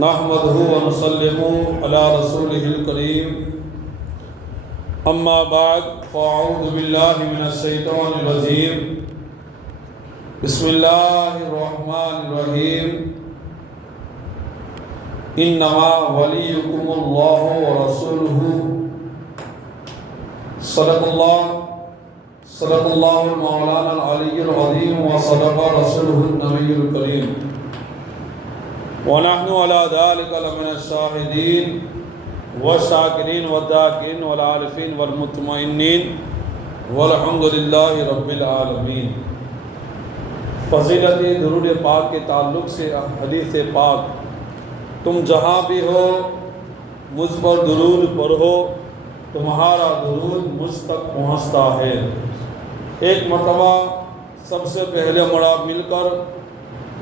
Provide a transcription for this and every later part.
نحمده ونسلم على رسوله الكريم اما بعد فاعوذ باللہ من الشیطان الرجیم بسم اللہ الرحمن الرحیم انما ولیکم اللہ ورسولہ صدق اللہ مولانا العلی العظیم وصدق رسولہ النبی الکریم ونحن على ذلك لمن الشاهدين والشاكرين والذاكرين والعارفين والمطمئنين والحمد لله رب العالمین۔ فضیلت درود پاک کے تعلق سے حدیث پاک، تم جہاں بھی ہو مجھ پر درود پڑھو، تمہارا درود مجھ تک پہنچتا ہے۔ ایک مرتبہ سب سے پہلے مڑا مل کر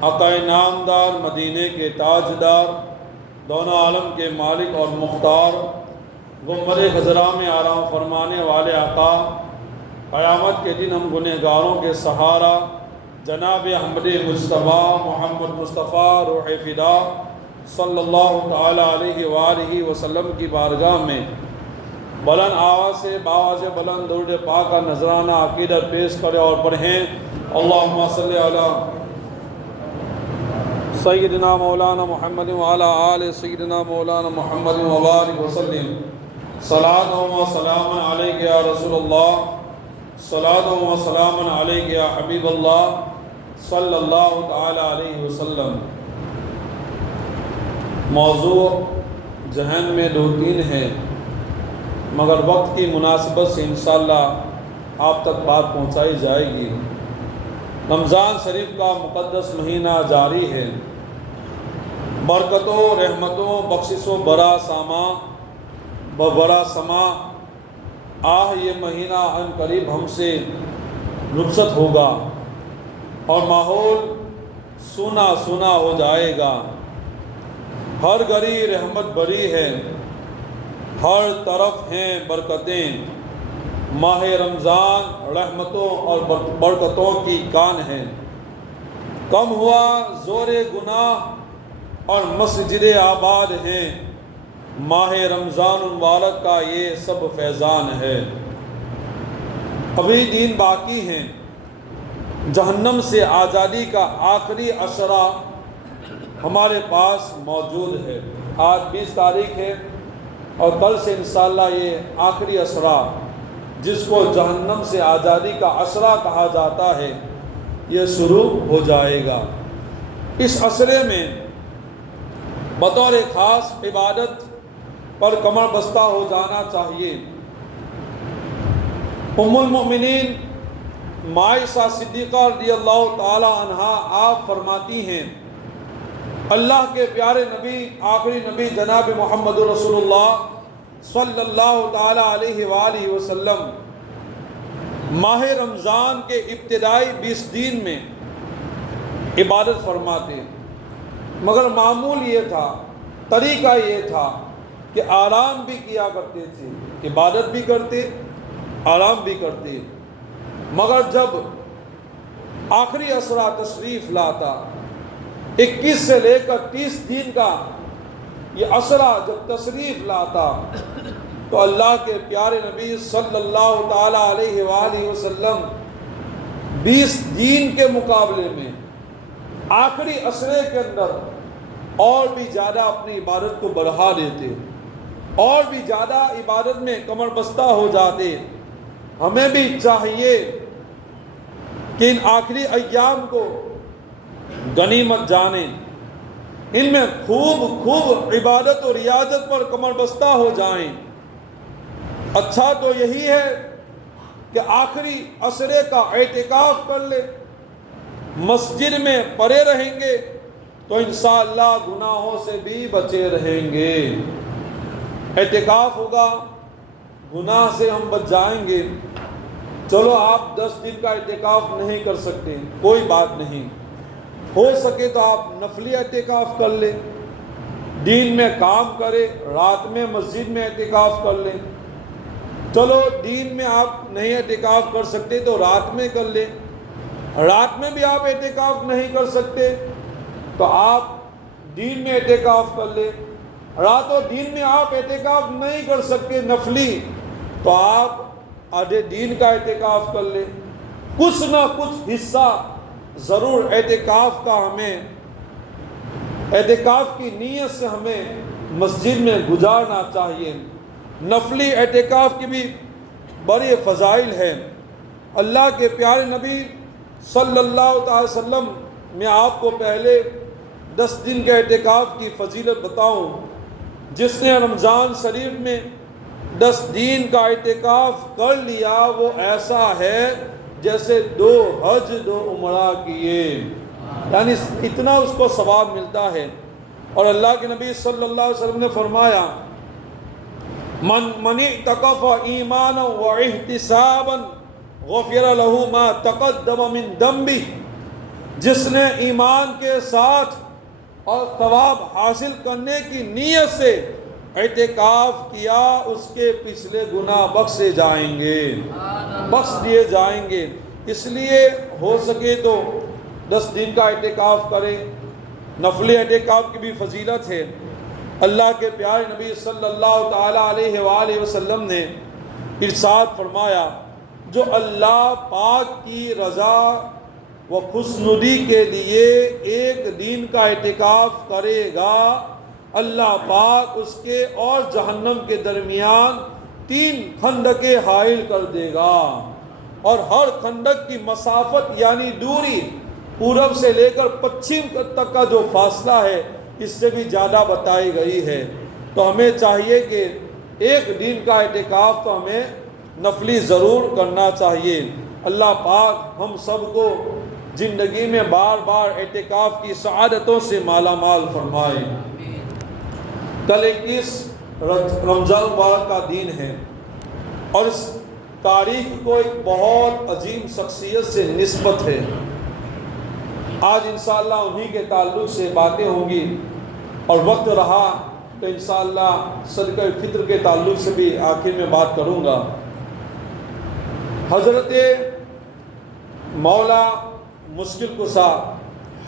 آقا نامدار، مدینے کے تاجدار، دونوں عالم کے مالک اور مختار، گنبد خضرا میں آرام فرمانے والے آقا، قیامت کے دن ہم گنہگاروں کے سہارا جناب احمد مجتبیٰ محمد مصطفیٰ روح فدا صلی اللہ تعالیٰ علیہ وآلہ وسلم کی بارگاہ میں بلند آواز سے باواز بلند درود پاک کا نذرانہ عقیدت پیش کرے اور پڑھیں اللہم صلی علی سیدنا مولانا محمد وعلی آل سیدنا مولانا محمد وبارک وسلم۔ صلاۃ و سلام علیک یا رسول اللہ، صلاۃ و سلام علیک یا حبیب اللہ صلی اللہ تعالی علیہ وسلم۔ موضوع ذہن میں دو تین ہے، مگر وقت کی مناسبت سے انشاءاللہ آپ تک بات پہنچائی جائے گی۔ رمضان شریف کا مقدس مہینہ جاری ہے، برکتوں، رحمتوں، بخششوں برا سما یہ مہینہ ان قریب ہم سے رخصت ہوگا اور ماحول سونا سونا ہو جائے گا۔ ہر گھڑی رحمت بری ہے، ہر طرف ہیں برکتیں، ماہ رمضان رحمتوں اور برکتوں کی کان ہے۔ کم ہوا زور گناہ اور مسجد آباد ہیں، ماہ رمضان المبارک کا یہ سب فیضان ہے۔ ابھی دن باقی ہیں، جہنم سے آزادی کا آخری عشرہ ہمارے پاس موجود ہے۔ آج 20 تاریخ ہے اور کل سے انشاءاللہ یہ آخری عشرہ جس کو جہنم سے آزادی کا عشرہ کہا جاتا ہے یہ شروع ہو جائے گا۔ اس عشرے میں بطور خاص عبادت پر کمر بستہ ہو جانا چاہیے۔ ام المؤمنین عائشہ صدیقہ رضی اللہ تعالی عنہا آپ فرماتی ہیں، اللہ کے پیارے نبی، آخری نبی جناب محمد رسول اللہ صلی اللہ تعالی علیہ وآلہ وسلم ماہ رمضان کے ابتدائی 20 دن میں عبادت فرماتے، مگر معمول یہ تھا، طریقہ یہ تھا کہ آرام بھی کیا کرتے تھے، عبادت بھی کرتے، آرام بھی کرتے۔ مگر جب آخری عشرہ تشریف لاتا، 21 سے لے کر 30 دن کا یہ عشرہ جب تشریف لاتا تو اللہ کے پیارے نبی صلی اللہ تعالی علیہ وآلہ وسلم 20 دن کے مقابلے میں آخری عشرے کے اندر اور بھی زیادہ اپنی عبادت کو بڑھا دیتے، اور بھی زیادہ عبادت میں کمر بستہ ہو جاتے۔ ہمیں بھی چاہیے کہ ان آخری ایام کو غنیمت جانیں، ان میں خوب عبادت اور ریاضت پر کمر بستہ ہو جائیں۔ اچھا تو یہی ہے کہ آخری عشرے کا اعتکاف کر لے، مسجد میں پڑے رہیں گے تو انشاءاللہ گناہوں سے بھی بچے رہیں گے۔ اعتکاف ہوگا، گناہ سے ہم بچ جائیں گے۔ چلو آپ 10 دن کا اعتکاف نہیں کر سکتے، کوئی بات نہیں، ہو سکے تو آپ نفلی اعتکاف کر لیں، دن میں کام کرے، رات میں مسجد میں اعتکاف کر لیں۔ چلو دن میں آپ نہیں اعتکاف کر سکتے تو رات میں کر لیں، رات میں بھی آپ اعتکاف نہیں کر سکتے تو آپ دین میں اعتکاف کر لیں. رات و دین میں آپ اعتکاف نہیں کر سکتے نفلی، تو آپ آدھے دین کا اعتکاف کر لیں. کچھ نہ کچھ حصہ ضرور اعتکاف کا ہمیں، اعتکاف کی نیت سے ہمیں مسجد میں گزارنا چاہیے. نفلی اعتکاف کی بھی بڑی فضائل ہیں. اللہ کے پیارے نبی صلی اللہ تعالی وسلم، میں آپ کو پہلے 10 دن کے اعتکاف کی فضیلت بتاؤں. جس نے رمضان شریف میں 10 دن کا اعتکاف کر لیا وہ ایسا ہے جیسے 2 حج 2 عمرہ کیے، یعنی اتنا اس کو ثواب ملتا ہے. اور اللہ کے نبی صلی اللہ علیہ وسلم نے فرمایا من اعتکف ایمانا و احتسابا غفر له ما تقدم من ذنبہ، جس نے ایمان کے ساتھ اور ثواب حاصل کرنے کی نیت سے اعتکاف کیا، اس کے پچھلے گناہ بخشے جائیں گے، بخش دیے جائیں گے. اس لیے ہو سکے تو 10 دن کا اعتکاف کریں. نفلی اعتکاف کی بھی فضیلت ہے. اللہ کے پیارے نبی صلی اللہ تعالی علیہ وآلہ وسلم نے ارشاد فرمایا، جو اللہ پاک کی رضا و خوشنودی کے لیے 1 دن کا اعتکاف کرے گا، اللہ پاک اس کے اور جہنم کے درمیان 3 خندقیں حائل کر دے گا. اور ہر خندق کی مسافت یعنی دوری پورب سے لے کر پچھم تک کا جو فاصلہ ہے اس سے بھی زیادہ بتائی گئی ہے. تو ہمیں چاہیے کہ 1 دن کا اعتکاف تو ہمیں نفلی ضرور کرنا چاہیے. اللہ پاک ہم سب کو زندگی میں بار بار اعتکاف کی سعادتوں سے مالا مال فرمائے. کل 21 رمضان مبارک کا دن ہے اور اس تاریخ کو ایک بہت عظیم شخصیت سے نسبت ہے. آج انشاءاللہ انہی کے تعلق سے باتیں ہوں گی، اور وقت رہا تو انشاءاللہ صدقہ فطر کے تعلق سے بھی آخر میں بات کروں گا. حضرت مولا مشکل کشا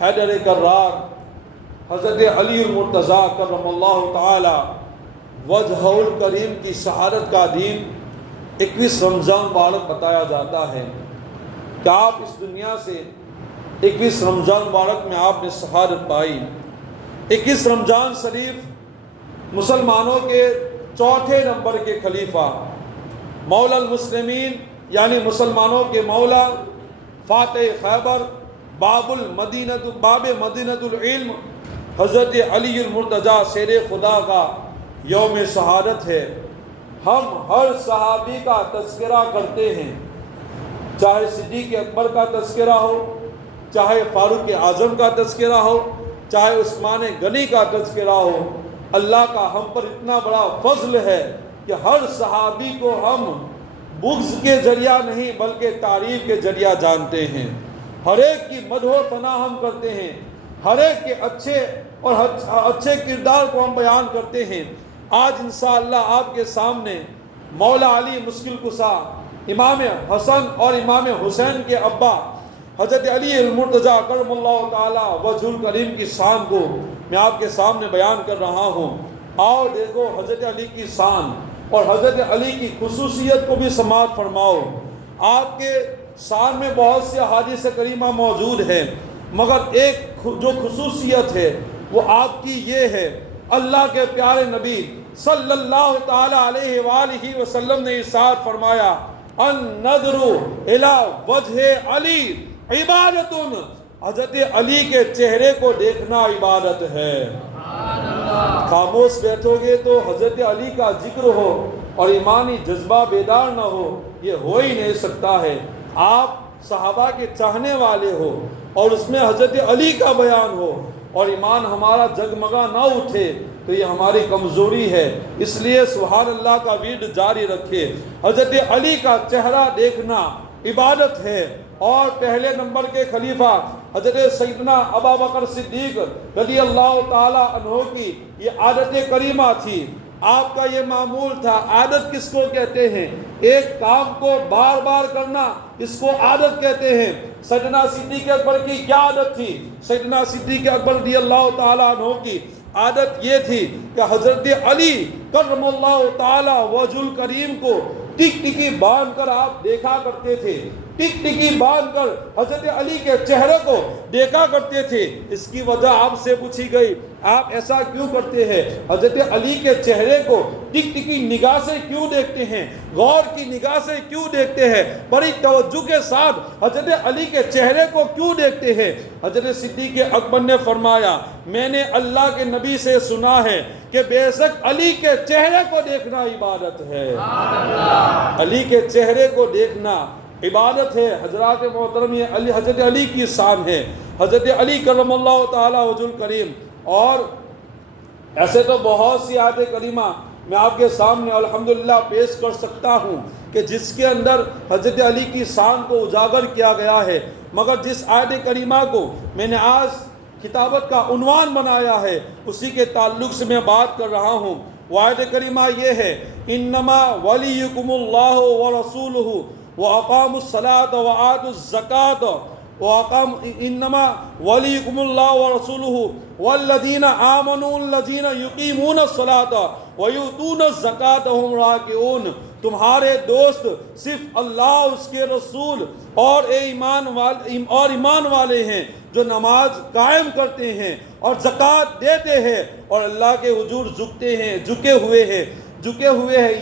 حیدر کرار حضرت علی المرتضیٰ کرم اللہ تعالی وجہہ الکریم کی شہادت کا دن 21 رمضان مبارک بتایا جاتا ہے کہ آپ اس دنیا سے 21 رمضان مبارک میں آپ نے شہادت پائی. 21 رمضان شریف مسلمانوں کے 4تھے نمبر کے خلیفہ، مولا المسلمین یعنی مسلمانوں کے مولا، فاتح خیبر، باب مدینۃ العلم حضرت علی المرتضیٰ شیر خدا کا یوم شہادت ہے. ہم ہر صحابی کا تذکرہ کرتے ہیں، چاہے صدیق اکبر کا تذکرہ ہو، چاہے فاروق اعظم کا تذکرہ ہو، چاہے عثمان غنی کا تذکرہ ہو. اللہ کا ہم پر اتنا بڑا فضل ہے کہ ہر صحابی کو ہم بغض کے ذریعہ نہیں بلکہ تعریف کے ذریعہ جانتے ہیں. ہر ایک کی مدح و ثنا ہم کرتے ہیں، ہر ایک کے اچھے کردار کو ہم بیان کرتے ہیں. آج انشاءاللہ آپ کے سامنے مولا علی مشکل کشا، امام حسن اور امام حسین کے ابا حضرت علی المرتضیٰ کرم اللہ تعالی وجہ الکریم کی شان کو میں آپ کے سامنے بیان کر رہا ہوں. اور دیکھو حضرت علی کی شان اور حضرت علی کی خصوصیت کو بھی سماعت فرماؤ. آپ کے شان میں بہت سے احادیث کریمہ موجود ہیں، مگر ایک جو خصوصیت ہے وہ آپ کی یہ ہے، اللہ کے پیارے نبی صلی اللہ تعالی علیہ وآلہ وسلم نے ارشاد فرمایا، النظر الی وجہ علی عبادت، حضرت علی کے چہرے کو دیکھنا عبادت ہے. خاموش بیٹھو گے تو حضرت علی کا ذکر ہو اور ایمانی جذبہ بیدار نہ ہو، یہ ہو ہی نہیں سکتا ہے. آپ صحابہ کے چاہنے والے ہو اور اس میں حضرت علی کا بیان ہو اور ایمان ہمارا جگمگا نہ اٹھے تو یہ ہماری کمزوری ہے. اس لیے سبحان اللہ کا ورد جاری رکھے. حضرت علی کا چہرہ دیکھنا عبادت ہے. اور پہلے نمبر کے خلیفہ حضرت سیدنا ابا بکر صدیق رضی اللہ تعالی عنہ کی یہ عادت کریمہ تھی. آپ کا یہ معمول تھا۔ عادت کس کو کہتے ہیں؟ ایک کام کو بار بار کرنا، اس کو عادت کہتے ہیں۔ سیدنا صدیق اکبر کی کیا عادت تھی؟ سیدنا صدیق اکبر رضی اللہ تعالیٰ عنہ کی عادت یہ تھی کہ حضرت علی کرم اللہ تعالیٰ وجہ الکریم کو ٹک ٹکی باندھ کر آپ دیکھا کرتے تھے، ٹک ٹکی باندھ کر حضرت علی کے چہرے کو دیکھا کرتے تھے۔ اس کی وجہ آپ سے پوچھی گئی، آپ ایسا کیوں کرتے ہیں؟ حضرت علی کے چہرے کو ٹک ٹکی نگاہ سے کیوں دیکھتے ہیں؟ غور کی نگاہ سے کیوں دیکھتے ہیں؟ بڑی توجہ کے ساتھ حضرت علی کے چہرے کو کیوں دیکھتے ہیں؟ حضرت صدیق اکبر نے فرمایا، میں نے اللہ کے نبی سے سنا ہے کہ بے شک علی کے چہرے کو دیکھنا عبادت ہے۔ علی کے چہرے کو دیکھنا عبادت ہے۔ حضرات محترم، یہ حضرت علی کی شان ہے، حضرت علی کرم اللہ تعالیٰ وجہ الکریم۔ اور ایسے تو بہت سی آیت کریمہ میں آپ کے سامنے الحمدللہ پیش کر سکتا ہوں کہ جس کے اندر حضرت علی کی شان کو اجاگر کیا گیا ہے، مگر جس آیت کریمہ کو میں نے آج کتابت کا عنوان بنایا ہے اسی کے تعلق سے میں بات کر رہا ہوں۔ وہ آیت کریمہ یہ ہے، انما ولیکم اللہ ورسولہ واقاموا الصلاۃ وآتوا الزکاۃ انما ولیکم اللہ ورسولہ والذین آمنوا الذین یقیمون الصلاۃ ویؤتون الزکاۃ وہم راکعون۔ تمہارے دوست صرف اللہ، اس کے رسول اور ایمان والے ہیں جو نماز قائم کرتے ہیں اور زکوٰۃ دیتے ہیں اور اللہ کے حضور جھکے ہوئے ہیں۔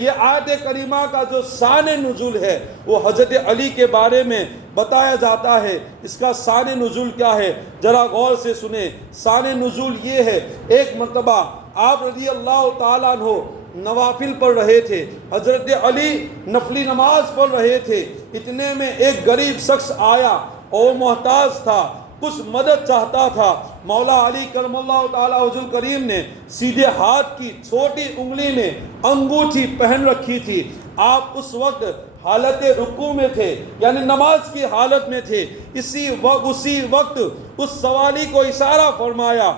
یہ آیت کریمہ کا جو شان نزول ہے وہ حضرت علی کے بارے میں بتایا جاتا ہے۔ اس کا شان نزول کیا ہے ذرا غور سے سنیں۔ شان نزول یہ ہے، ایک مرتبہ آپ رضی اللہ تعالیٰ عنہ نوافل پڑھ رہے تھے، حضرت علی نفلی نماز پڑھ رہے تھے، اتنے میں ایک غریب شخص آیا اور محتاج تھا، کچھ مدد چاہتا تھا۔ مولا علی کرم اللہ تعالیٰ وجہ الکریم نے سیدھے ہاتھ کی چھوٹی انگلی میں انگوٹھی پہن رکھی تھی۔ آپ اس وقت حالت رکوع میں تھے، یعنی نماز کی حالت میں تھے۔ اسی وقت اس سوالی کو اشارہ فرمایا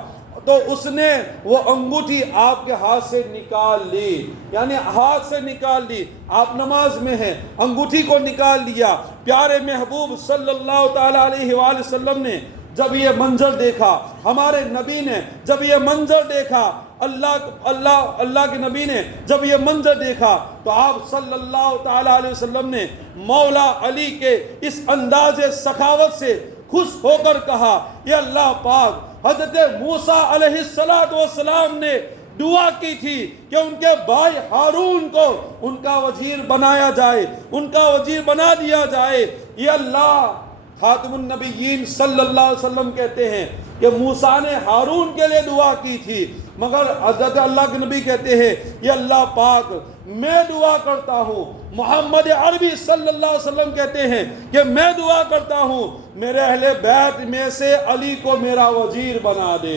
تو اس نے وہ انگوٹھی آپ کے ہاتھ سے نکال لی، یعنی ہاتھ سے نکال لی۔ آپ نماز میں ہیں، انگوٹھی کو نکال لیا۔ پیارے محبوب صلی اللہ تعالیٰ علیہ وآلہ وسلم نے جب یہ منظر دیکھا، ہمارے نبی نے جب یہ منظر دیکھا، اللہ کے نبی نے جب یہ منظر دیکھا تو آپ صلی اللہ تعالیٰ علیہ وسلم نے مولا علی کے اس انداز سخاوت سے خوش ہو کر کہا، یہ اللہ پاک حضرت موسیٰ علیہ السلام نے دعا کی تھی کہ ان کے بھائی ہارون کو ان کا وزیر بنایا جائے، ان کا وزیر بنا دیا جائے۔ یہ اللہ خاتم النبیین صلی اللہ علیہ وسلم کہتے ہیں کہ موسیٰ نے ہارون کے لیے دعا کی تھی، مگر حضرت اللہ کے نبی کہتے ہیں یہ اللہ پاک میں دعا کرتا ہوں۔ محمد عربی صلی اللہ علیہ وسلم کہتے ہیں کہ میں دعا کرتا ہوں میرے اہل بیت میں سے علی کو میرا وزیر بنا دے،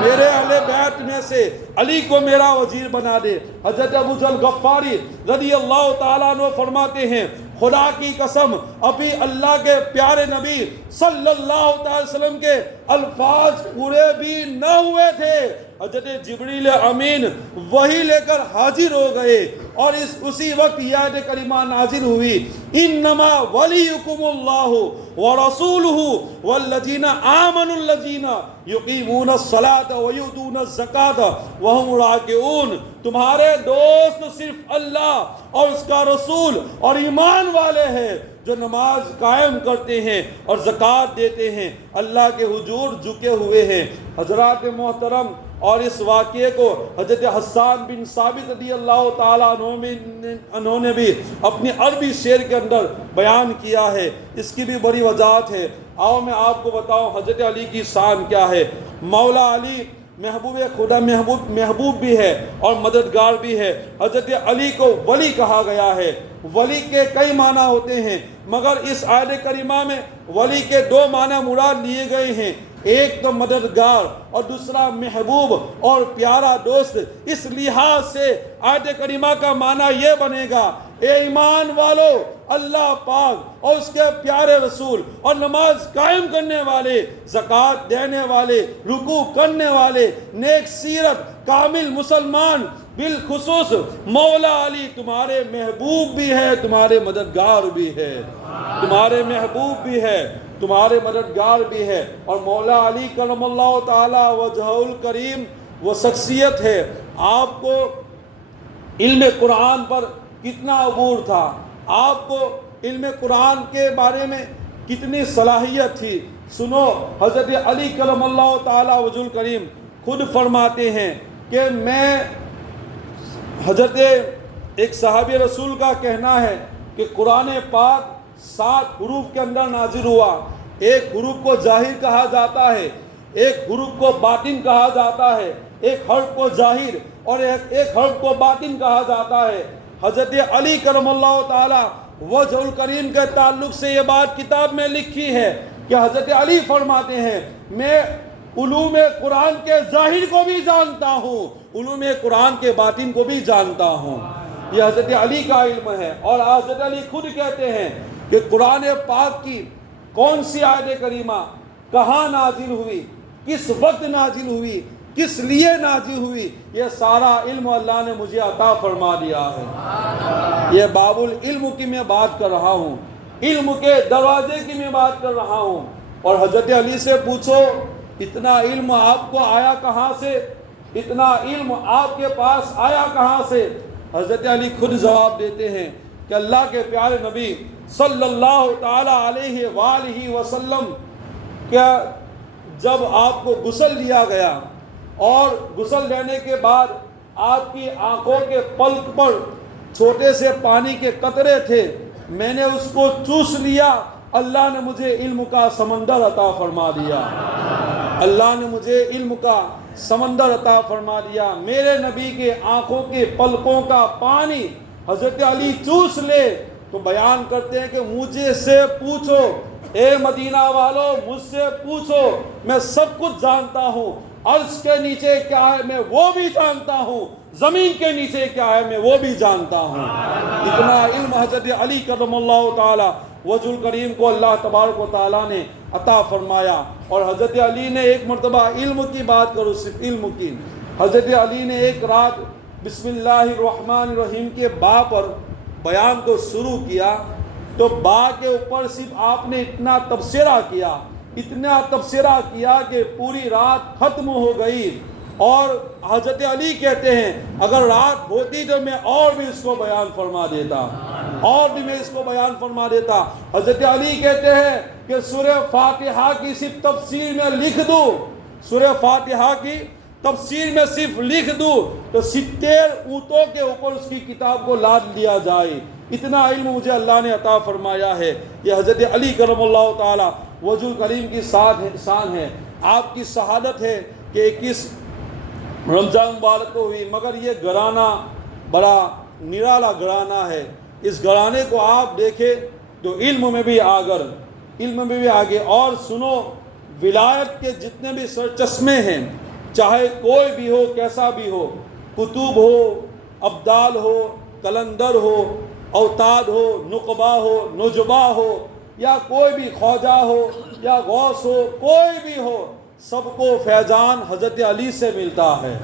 میرے اہل بیت میں سے علی کو میرا وزیر بنا دے۔ حضرت ابو ذر غفاری رضی اللہ تعالیٰ عنہ فرماتے ہیں، خدا کی قسم ابھی اللہ کے پیارے نبی صلی اللہ تعالی وسلم کے الفاظ پورے بھی نہ ہوئے تھے، حضرت جبریل امین وہی لے کر حاضر ہو گئے اور اسی وقت یہ آیت کریمہ نازل ہوئی، انما ولیکم اللہ ورسولہ والذین آمنوا الذین یقیمون الصلاۃ ویؤتون الزکاۃ وہم راکعون۔ تمہارے دوست صرف اللہ اور اس کا رسول اور ایمان والے ہیں جو نماز قائم کرتے ہیں اور زکوٰۃ دیتے ہیں، اللہ کے حضور جھکے ہوئے ہیں۔ حضرات محترم، اور اس واقعے کو حضرت حسان بن ثابت رضی اللہ تعالیٰ عنہ نے بھی اپنی عربی شعر کے اندر بیان کیا ہے، اس کی بھی بڑی وجاہت ہے۔ آؤ میں آپ کو بتاؤں حضرت علی کی شان کیا ہے۔ مولا علی محبوب خدا محبوب بھی ہے اور مددگار بھی ہے۔ حضرت علی کو ولی کہا گیا ہے۔ ولی کے کئی معنی ہوتے ہیں، مگر اس آیت کریمہ میں ولی کے دو معنی مراد لیے گئے ہیں، ایک تو مددگار اور دوسرا محبوب اور پیارا دوست۔ اس لحاظ سے آیت کریمہ کا معنی یہ بنے گا، اے ایمان والو، اللہ پاک اور اس کے پیارے رسول اور نماز قائم کرنے والے، زکوٰۃ دینے والے، رکوع کرنے والے، نیک سیرت کامل مسلمان بالخصوص مولا علی تمہارے محبوب بھی ہے، تمہارے مددگار بھی ہے، تمہارے محبوب بھی ہے، تمہارے مددگار بھی ہے۔ اور مولا علی کرم اللہ تعالی وجہہ الکریم وہ شخصیت ہے، آپ کو علم قرآن پر کتنا عبور تھا، آپ کو علم قرآن کے بارے میں کتنی صلاحیت تھی۔ سنو، حضرت علی کرم اللہ تعالی وجہ الکریم خود فرماتے ہیں کہ میں حضرت ایک صحابی رسول کا کہنا ہے کہ قرآن پاک 7 حروف کے اندر نازل ہوا۔ ایک حروف کو ظاہر کہا جاتا ہے، ایک حروف کو باطن کہا جاتا ہے، ایک حرف کو ظاہر اور ایک حرف کو باطن کہا جاتا ہے۔ حضرت علی کرم اللہ تعالی وجہ الکریم کے تعلق سے یہ بات کتاب میں لکھی ہے کہ حضرت علی فرماتے ہیں میں علوم قرآن کے ظاہر کو بھی جانتا ہوں، علوم قرآن کے باطن کو بھی جانتا ہوں۔ یہ حضرت علی کا علم ہے۔ اور حضرت علی خود کہتے ہیں کہ قرآن پاک کی کون سی آیت کریمہ کہاں نازل ہوئی، کس وقت نازل ہوئی، کس لیے نازل ہوئی، یہ سارا علم اللہ نے مجھے عطا فرما دیا ہے۔ یہ باب العلم کی میں بات کر رہا ہوں، علم کے دروازے کی میں بات کر رہا ہوں۔ اور حضرت علی سے پوچھو اتنا علم آپ کو آیا کہاں سے، اتنا علم آپ کے پاس آیا کہاں سے؟ حضرت علی خود جواب دیتے ہیں کہ اللہ کے پیارے نبی صلی اللہ تعالی علیہ وآلہ وسلم کیا جب آپ کو غسل دیا گیا اور غسل لینے کے بعد آپ کی آنکھوں کے پلک پر چھوٹے سے پانی کے قطرے تھے، میں نے اس کو چوس لیا، اللہ نے مجھے علم کا سمندر عطا فرما دیا، اللہ نے مجھے علم کا سمندر عطا فرما دیا۔ میرے نبی کے آنکھوں کے پلکوں کا پانی حضرت علی چوس لے تو بیان کرتے ہیں کہ مجھے سے پوچھو، اے مدینہ والو مجھ سے پوچھو، میں سب کچھ جانتا ہوں، عرش کے نیچے کیا ہے میں وہ بھی جانتا ہوں، زمین کے نیچے کیا ہے میں وہ بھی جانتا ہوں۔ اتنا علم حضرت علی کرم اللہ تعالی وجہ الکریم کو اللہ تبارک و تعالیٰ نے عطا فرمایا۔ اور حضرت علی نے ایک مرتبہ علم کی بات کرو، صرف علم کی، حضرت علی نے ایک رات بسم اللہ الرحمن الرحیم کے با پر بیان کو شروع کیا تو با کے اوپر صرف آپ نے اتنا تبصرہ کیا، اتنا تبصرہ کیا کہ پوری رات ختم ہو گئی۔ اور حضرت علی کہتے ہیں اگر رات ہوتی تو میں اور بھی اس کو بیان فرما دیتا، اور بھی میں اس کو بیان فرما دیتا۔ حضرت علی کہتے ہیں کہ سورہ فاتحہ کی صرف تفسیر میں لکھ دوں، سورہ فاتحہ کی تفسیر میں صرف لکھ دوں تو 70 اونٹوں کے اوپر اس کی کتاب کو لاد لیا جائے، اتنا علم مجھے اللہ نے عطا فرمایا ہے۔ یہ حضرت علی کرم اللہ تعالی وجہ الکریم کی شان ہے۔ آپ کی شہادت ہے کہ 21 رمضان مبارک کو ہوئی، مگر یہ گھرانہ بڑا نرالا گھرانہ ہے۔ اس گھرانے کو آپ دیکھیں تو علم میں بھی آگے۔ اور سنو، ولایت کے جتنے بھی سرچشمے ہیں، چاہے کوئی بھی ہو، کیسا بھی ہو، کتب ہو، ابدال ہو، کلندر ہو، اوتاد ہو، نقبہ ہو، نجبہ ہو، یا کوئی بھی خواجہ ہو یا غوث ہو، کوئی بھی ہو، سب کو فیضان حضرت علی سے ملتا ہے،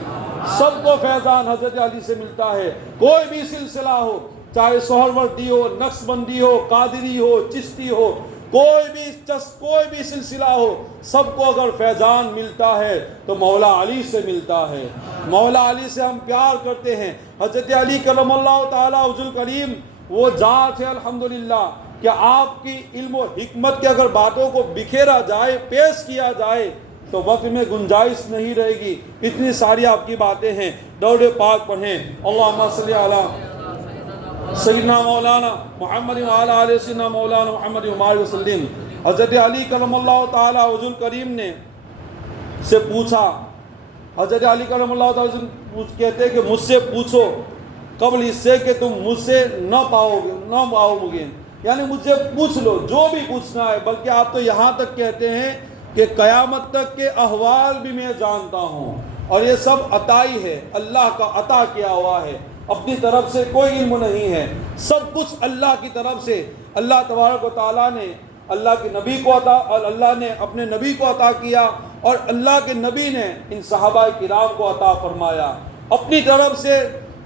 سب کو فیضان حضرت علی سے ملتا ہے۔ کوئی بھی سلسلہ ہو، چاہے سہروردی ہو، نقشبندی ہو، قادری ہو، چشتی ہو، کوئی بھی سلسلہ ہو، سب کو اگر فیضان ملتا ہے تو مولا علی سے ملتا ہے۔ مولا علی سے ہم پیار کرتے ہیں۔ حضرت علی کرم اللہ تعالی وجہ الکریم وہ ذات ہے الحمدللہ کہ آپ کی علم و حکمت کے اگر باتوں کو بکھیرا جائے، پیش کیا جائے تو وقت میں گنجائش نہیں رہے گی، اتنی ساری آپ کی باتیں ہیں۔ درود پاک پڑھیں، اللہم صلی علی سیدنا مولانا محمد وعلی آلہ سیدنا مولانا محمد وسلم۔ حضرت علی کرم اللہ تعالی وجہ الکریم نے سے پوچھا، حضرت علی کرم اللہ تعالی کہتے ہیں کہ مجھ سے پوچھو قبل اس سے کہ تم مجھ سے نہ پاؤ گے، یعنی مجھ سے پوچھ لو جو بھی پوچھنا ہے۔ بلکہ آپ تو یہاں تک کہتے ہیں کہ قیامت تک کے احوال بھی میں جانتا ہوں، اور یہ سب عطائی ہے، اللہ کا عطا کیا ہوا ہے، اپنی طرف سے کوئی علم نہیں ہے، سب کچھ اللہ کی طرف سے۔ اللہ تبارک و تعالیٰ نے اللہ کے نبی کو عطا، اور اللہ نے اپنے نبی کو عطا کیا، اور اللہ کے نبی نے ان صحابہ کرام کو عطا فرمایا۔ اپنی طرف سے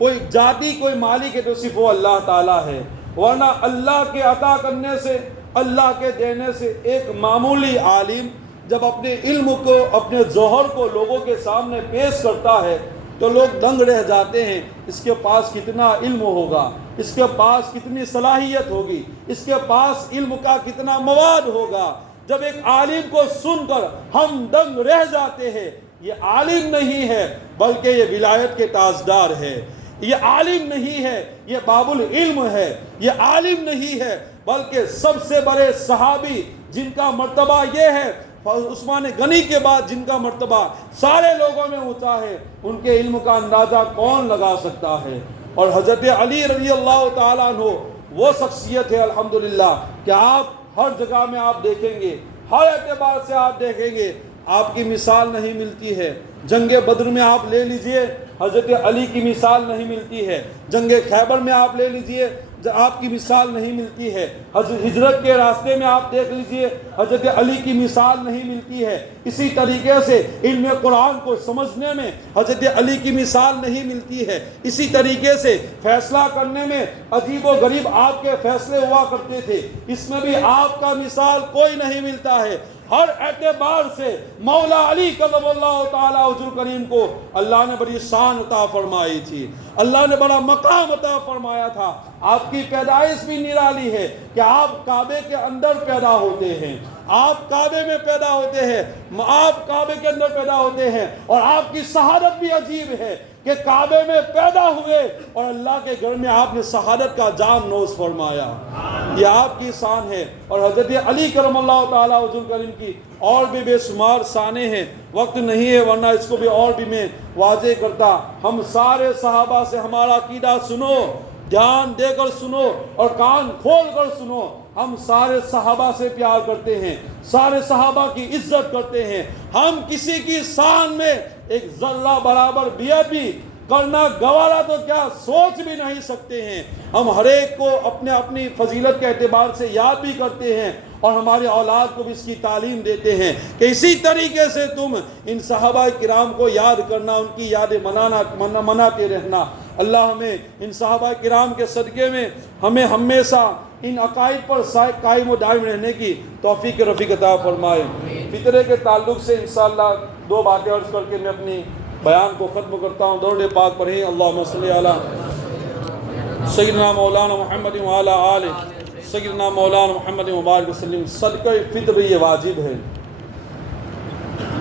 کوئی ذاتی کوئی مالک ہے تو صرف وہ اللہ تعالیٰ ہے، ورنہ اللہ کے عطا کرنے سے، اللہ کے دینے سے ایک معمولی عالم جب اپنے علم کو، اپنے جوہر کو لوگوں کے سامنے پیش کرتا ہے تو لوگ دنگ رہ جاتے ہیں، اس کے پاس کتنا علم ہوگا، اس کے پاس کتنی صلاحیت ہوگی، اس کے پاس علم کا کتنا مواد ہوگا۔ جب ایک عالم کو سن کر ہم دنگ رہ جاتے ہیں، یہ عالم نہیں ہے بلکہ یہ ولایت کے تاجدار ہے، یہ عالم نہیں ہے یہ باب العلم ہے، یہ عالم نہیں ہے بلکہ سب سے بڑے صحابی جن کا مرتبہ یہ ہے، عثمان غنی کے بعد جن کا مرتبہ سارے لوگوں میں اونچا ہے، ان کے علم کا اندازہ کون لگا سکتا ہے؟ اور حضرت علی رضی اللہ تعالیٰ عنہ وہ شخصیت ہے الحمدللہ کہ آپ ہر جگہ میں آپ دیکھیں گے، ہر اعتبار سے آپ دیکھیں گے، آپ کی مثال نہیں ملتی ہے۔ جنگ بدر میں آپ لے لیجئے، حضرت علی کی مثال نہیں ملتی ہے۔ جنگ خیبر میں آپ لے لیجئے، آپ کی مثال نہیں ملتی ہے۔ ہجرت کے راستے میں آپ دیکھ لیجئے، حضرت علی کی مثال نہیں ملتی ہے۔ اسی طریقے سے علم قرآن کو سمجھنے میں حضرت علی کی مثال نہیں ملتی ہے۔ اسی طریقے سے فیصلہ کرنے میں عجیب و غریب آپ کے فیصلے ہوا کرتے تھے، اس میں بھی آپ کا مثال کوئی نہیں ملتا ہے۔ ہر اعتبار سے مولا علی کرم اللہ تعالیٰ حضور کریم کو اللہ نے بڑی شان عطا فرمائی تھی، اللہ نے بڑا مقام عطا فرمایا تھا۔ آپ کی پیدائش بھی نرالی ہے کہ آپ کعبے کے اندر پیدا ہوتے ہیں، آپ کعبے میں پیدا ہوتے ہیں، آپ کعبے کے اندر پیدا ہوتے ہیں، اور آپ کی شہادت بھی عجیب ہے کہ کعبے میں پیدا ہوئے اور اللہ کے گھر میں آپ نے شہادت کا جام نوش فرمایا۔ یہ آپ کی شان ہے۔ اور حضرت علی کرم اللہ تعالیٰ حضور کریم کی اور بھی بے شمار شانیں ہیں، وقت نہیں ہے ورنہ اس کو بھی اور بھی میں واضح کرتا۔ ہم سارے صحابہ سے ہمارا عقیدہ سنو، دھیان دے کر سنو اور کان کھول کر سنو۔ ہم سارے صحابہ سے پیار کرتے ہیں، سارے صحابہ کی عزت کرتے ہیں۔ ہم کسی کی شان میں ایک ذرہ برابر بھی کرنا گوارا تو کیا سوچ بھی نہیں سکتے ہیں۔ ہم ہر ایک کو اپنے اپنی فضیلت کے اعتبار سے یاد بھی کرتے ہیں اور ہمارے اولاد کو بھی اس کی تعلیم دیتے ہیں کہ اسی طریقے سے تم ان صحابہ کرام کو یاد کرنا، ان کی یاد مناتے رہنا۔ اللہ ہمیں ان صحابہ کرام کے صدقے میں ہمیں ہمیشہ ان عقائد پر قائم و دائم رہنے کی توفیق رفیق عطا فرمائے۔ فطرے کے تعلق سے انشاءاللہ دو باتیں عرض کر کے میں اپنی بیان کو ختم کرتا ہوں۔ درود پاک پڑھیں، اللہم صلی علی سیدنا مولانا محمد وعلی آلہ سیدنا مولانا محمد مبارک وسلم۔ صدقہ فطر یہ واجب ہے،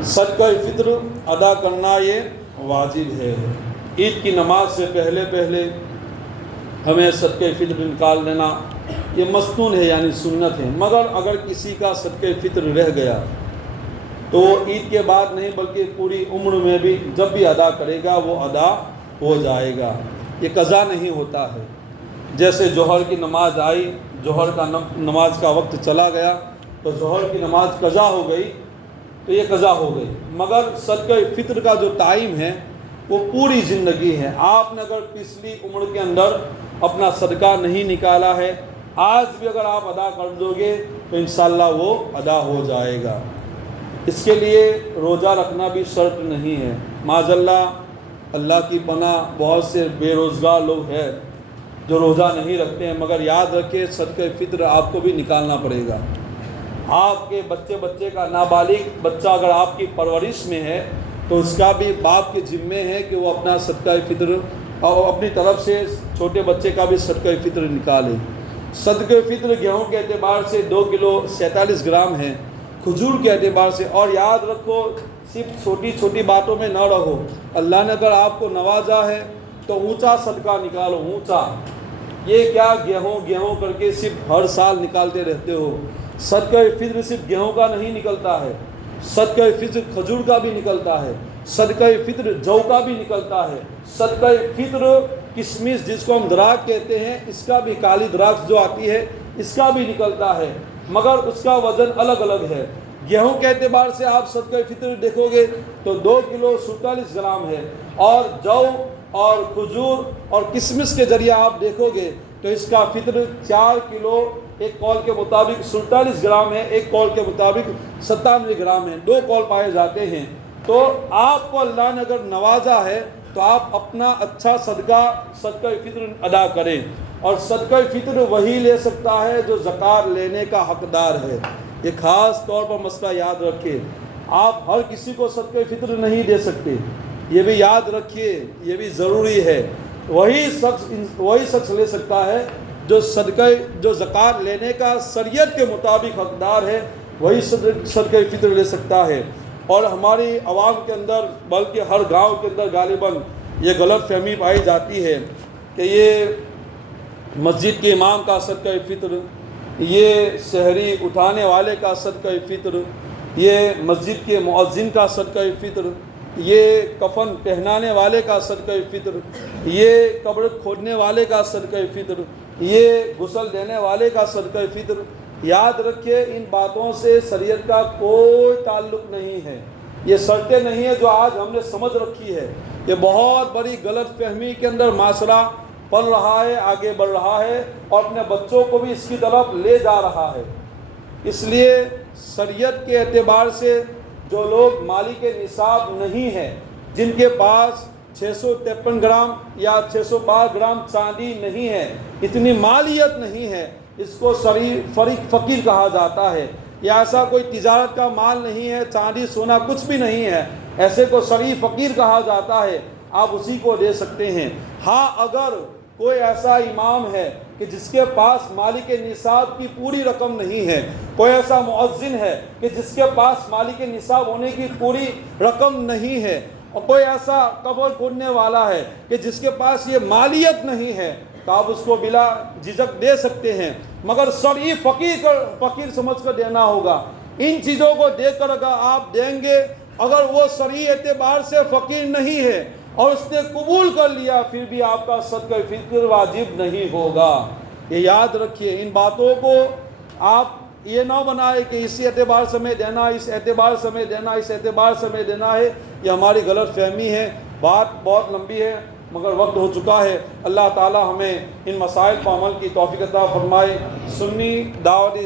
صدقہ فطر ادا کرنا یہ واجب ہے۔ عید کی نماز سے پہلے ہمیں صدقہ فطر نکال دینا یہ مسنون ہے، یعنی سنت ہے۔ مگر اگر کسی کا صدقہ فطر رہ گیا تو وہ عید کے بعد نہیں بلکہ پوری عمر میں بھی جب بھی ادا کرے گا وہ ادا ہو جائے گا، یہ قضا نہیں ہوتا ہے۔ جیسے ظہر کی نماز آئی، ظہر کا نماز کا وقت چلا گیا تو ظہر کی نماز قضا ہو گئی تو یہ قضا ہو گئی، مگر صدقہ فطر کا جو ٹائم ہے وہ پوری زندگی ہے۔ آپ نے اگر پچھلی عمر کے اندر اپنا صدقہ نہیں نکالا ہے، آج بھی اگر آپ ادا کر دو گے تو انشاءاللہ وہ ادا ہو جائے گا۔ اس کے لیے روزہ رکھنا بھی شرط نہیں ہے۔ معاذاللہ اللہ کی پناہ بہت سے بے روزگار لوگ ہیں جو روزہ نہیں رکھتے ہیں، مگر یاد رکھیں صدقہ فطر آپ کو بھی نکالنا پڑے گا۔ آپ کے بچے کا نابالغ بچہ اگر آپ کی پرورش میں ہے تو اس کا بھی باپ کے ذمے ہے کہ وہ اپنا صدقہ فطر اور اپنی طرف سے چھوٹے بچے کا بھی صدقہ فطر نکالے۔ صدقہ فطر گیہوں کے اعتبار سے 2 کلو 47 گرام ہے، کھجور کے اعتبار سے۔ اور یاد رکھو صرف چھوٹی چھوٹی باتوں میں نہ رہو، اللہ نے اگر آپ کو نوازا ہے تو اونچا صدقہ نکالو، اونچا۔ یہ کیا گیہوں کر کے صرف ہر سال نکالتے رہتے ہو؟ صدقہ فطر صرف گیہوں کا نہیں نکلتا ہے، صدقہ فطر کھجور کا بھی نکلتا ہے، صدقہ فطر جو کا بھی نکلتا ہے، صدقہ فطر کشمش جس کو ہم دراک کہتے ہیں اس کا بھی، کالی دراک جو آتی ہے اس کا بھی نکلتا ہے، مگر اس کا وزن الگ الگ ہے۔ گیہوں کے اعتبار سے آپ صدقہ فطر دیکھو گے تو 2 کلو 47 گرام ہے، اور جو اور کھجور اور کشمش کے ذریعے آپ دیکھو گے تو اس کا فطر 4 کلو، ایک قول کے مطابق 47 گرام ہے، ایک قول کے مطابق 97 گرام ہے، 2 قول پائے جاتے ہیں۔ تو آپ کو اللہ نے اگر نوازا ہے تو آپ اپنا اچھا صدقہ فطر ادا کریں، اور صدقہ فطر وہی لے سکتا ہے جو زکوٰۃ لینے کا حقدار ہے۔ یہ خاص طور پر مسئلہ یاد رکھیے، آپ ہر کسی کو صدقہ فطر نہیں دے سکتے، یہ بھی یاد رکھیے، یہ بھی ضروری ہے۔ وہی شخص لے سکتا ہے جو زکوٰۃ لینے کا شریعت کے مطابق حقدار ہے، وہی صدقہ فطر لے سکتا ہے۔ اور ہماری عوام کے اندر، بلکہ ہر گاؤں کے اندر غالباً یہ غلط فہمی پائی جاتی ہے کہ یہ مسجد کے امام کا صدقہ فطر، یہ سحری اٹھانے والے کا صدقہ فطر، یہ مسجد کے مؤذن کا صدقہ فطر، یہ کفن پہنانے والے کا صدقہ فطر، یہ قبر کھودنے والے کا صدقہ فطر، یہ غسل دینے والے کا صدقہ فطر۔ یاد رکھیے، ان باتوں سے شریعت کا کوئی تعلق نہیں ہے، یہ شرطیں نہیں ہیں جو آج ہم نے سمجھ رکھی ہے۔ یہ بہت بڑی غلط فہمی کے اندر معاشرہ پل رہا ہے، آگے بڑھ رہا ہے، اور اپنے بچوں کو بھی اس کی طرف لے جا رہا ہے۔ اس لیے شریعت کے اعتبار سے جو لوگ مالک نصاب نہیں ہیں، جن کے پاس 653 گرام یا 612 گرام چاندی نہیں ہے، اتنی مالیت نہیں ہے، اس کو فقیر کہا جاتا ہے۔ یا ایسا کوئی تجارت کا مال نہیں ہے، چاندی سونا کچھ بھی نہیں ہے، ایسے کو شریف فقیر کہا جاتا ہے، آپ اسی کو دے سکتے ہیں۔ ہاں، اگر کوئی ایسا امام ہے کہ جس کے پاس مالک نصاب کی پوری رقم نہیں ہے، کوئی ایسا مؤذن ہے کہ جس کے پاس مالک نصاب ہونے کی پوری رقم نہیں ہے، اور کوئی ایسا قبر کھودنے والا ہے کہ جس کے پاس یہ مالیت نہیں ہے، تو آپ اس کو بلا جھجک دے سکتے ہیں، مگر شریف فقیر سمجھ کر دینا ہوگا۔ ان چیزوں کو دیکھ کر اگر آپ دیں گے، اگر وہ شرعی اعتبار سے فقیر نہیں ہے اور اس نے قبول کر لیا، پھر بھی آپ کا صدقہ فطر واجب نہیں ہوگا۔ یہ یاد رکھیے، ان باتوں کو آپ یہ نہ بنائے کہ اس اعتبار سے میں دینا، اس اعتبار سے میں دینا، اس اعتبار سے میں دینا ہے، یہ ہماری غلط فہمی ہے۔ بات بہت لمبی ہے، مگر وقت ہو چکا ہے۔ اللہ تعالی ہمیں ان مسائل پر عمل کی توفیق عطا فرمائے۔ سنی دعوت